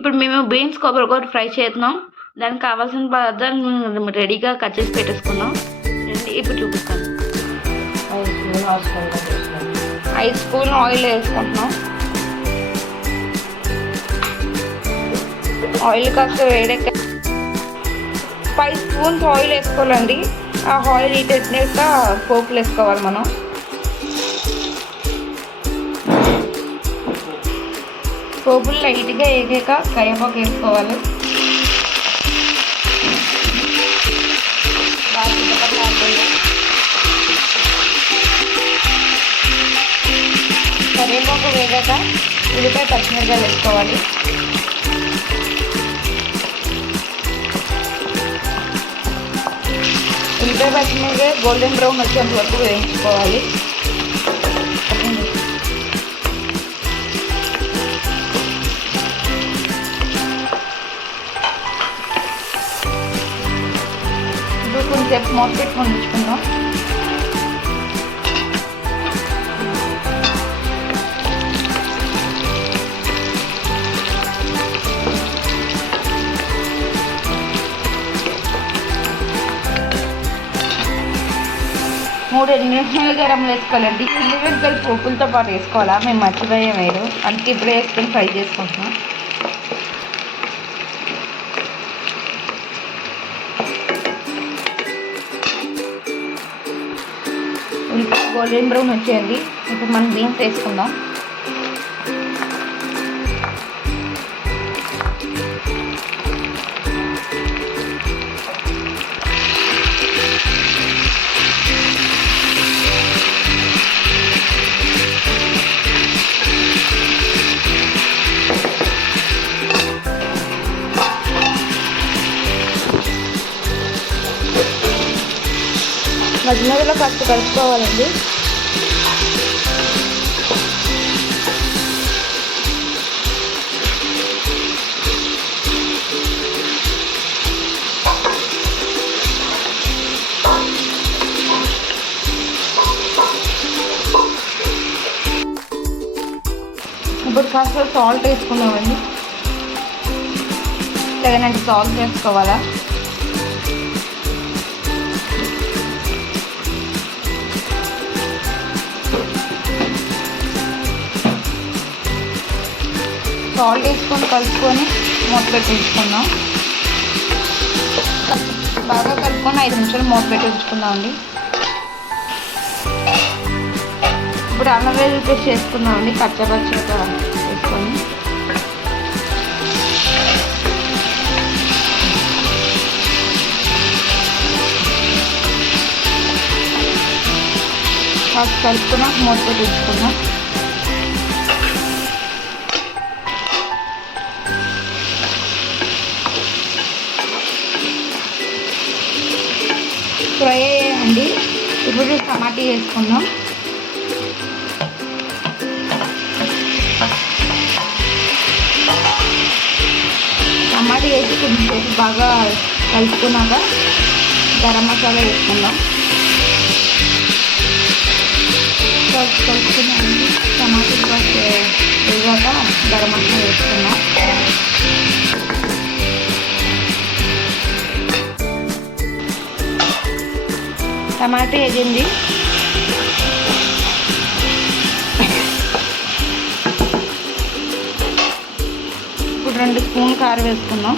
ఇప్పుడు మేము beans కొబ్బరికూర fry చేస్తున్నాం దానికి కావాల్సిన పదార్థాలు రెడీగా కట్ చేసి పెట్టేసుకున్నాం ఇప్పుడు చూపిస్తాను. ఐదు స్పూన్ ఆయిల్ వేసుకుంటున్నాం. ఆయిల్ కాస్త వేడెక్క ఫైవ్ స్పూన్స్ ఆయిల్ వేసుకోవాలండి. ఆ ఆయిల్ హీట్ ఎక్కినాక పోపులు వేసుకోవాలి మనం. పోపులు లైట్గా వేగాక కరివేపాకు వేసుకోవాలి కరివేపాకు వేగాక ఉల్లిపాయ పచ్చిమిరకాయలు వేసుకోవాలి. ఉల్లిపాయ పచ్చిమిరకాయ గోల్డెన్ బ్రౌన్ వచ్చేంత వరకు వేయించుకోవాలి. ఇప్పుడు కొంచెంసేపు మూత పెట్టుకొని ఉంచుకుందాం. మూడు ఎనిమిది గరం వేసుకోవాలండి. చిల్లి వెంకలు పోపులతో పాటు వేసుకోవాలా? మేము మర్చిపోయాం వేరు. అందుకే ఇప్పుడే వేసుకొని ఫ్రై చేసుకుంటున్నాం. ఉల్లిపాయ గోల్డెన్ బ్రౌన్ వచ్చేయండి. ఇప్పుడు మనం బీన్స్ వేసుకుందాం మధ్య మధ్యలో కాస్త కలుపుకోవాలండి. ఇప్పుడు కాస్త సాల్ట్ వేసుకున్నామండి తగినంత సాల్ట్ వేసుకోవాలా? సాల్ట్ వేసుకొని కలుపుకొని మూత పెట్టి ఉంచుకుందాం. బాగా కలుపుకొని ఐదు నిమిషాలు మూత పెట్టి ఉంచుకుందాం అండి. ఇప్పుడు అల్లం వెల్లుల్లి పేస్ట్ చేసుకుందాం అండి పచ్చ వేసుకొని కాస్త కలుపుకున్నాక మూత పెట్టి ఫ్రై అయ్యాయండి. ఇప్పుడు టమాటీ వేసుకుందాం. టమాటీ వేసి కొంచెంసేపు బాగా కలుపుకున్నాక గరం మసాలా వేసుకుందాం. కలిసి కలుపుకున్నామండి టమాటీలు వేగాక గరం మసాలా వేసుకుందాం. టమాటా వేగింది ఇప్పుడు రెండు స్పూన్ కారం వేసుకుందాం.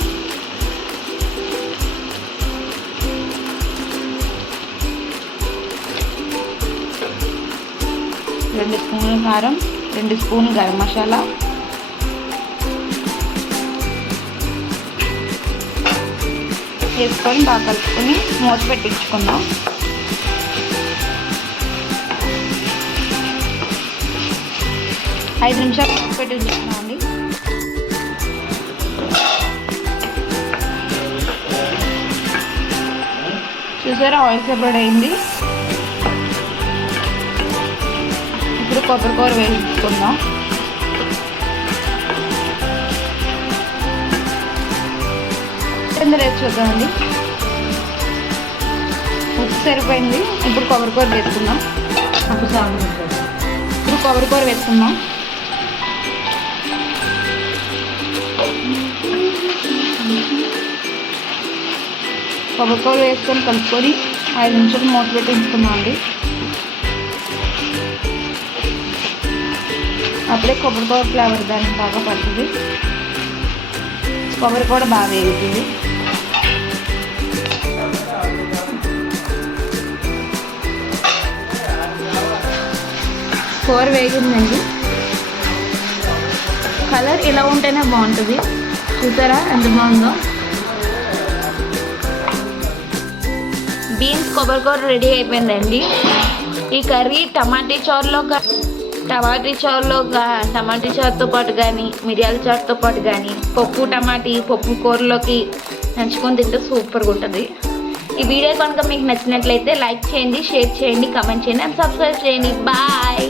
రెండు స్పూన్ల కారం రెండు స్పూన్ గరం మసాలా. వేసుకొని బాగా కలుపుకొని మూత పెట్టించుకుందాం. ఐదు నిమిషాలు పెట్టి అండి చూసారా ఆయిల్ సెపరేట్ అయింది. ఇప్పుడు కొబ్బరికూర వేసుకుందాం. కింద రేపు చూద్దామండి. ఉప్పు సరిపోయింది. ఇప్పుడు కొబ్బరికూర వేసుకుందాం. అప్పుడు సాంబార్ ఉంటుంది. ఇప్పుడు కొబ్బరికూర వేసుకుందాం. కొబ్బరికూర వేసుకొని కలుపుకొని ఐదు నిమిషాలు మూత పెట్టి ఉంచుకున్నాం అండి అప్పుడే కొబ్బరికూర ఫ్లేవర్ దానికి బాగా పడుతుంది. కొబ్బరి కూడా బాగా వేగుతుంది. కూర వేగిందండి. కలర్ ఇలా ఉంటేనే బాగుంటుంది. చూసారా ఎంత బాగుందో? బీన్స్ కొబ్బరికూర రెడీ అయిపోయిందండి. ఈ కర్రీ టమాటీ చారులో టమాటీ చారులో టమాటీ చారుతో పాటు కానీ మిరియాల చారుతో పాటు కానీ పప్పు టమాటీ పప్పు కూరలోకి నంచుకొని తింటే సూపర్గా ఉంటుంది. ఈ వీడియో కనుక మీకు నచ్చినట్లయితే లైక్ చేయండి షేర్ చేయండి కమెంట్ చేయండి అండ్ సబ్స్క్రైబ్ చేయండి. బాయ్!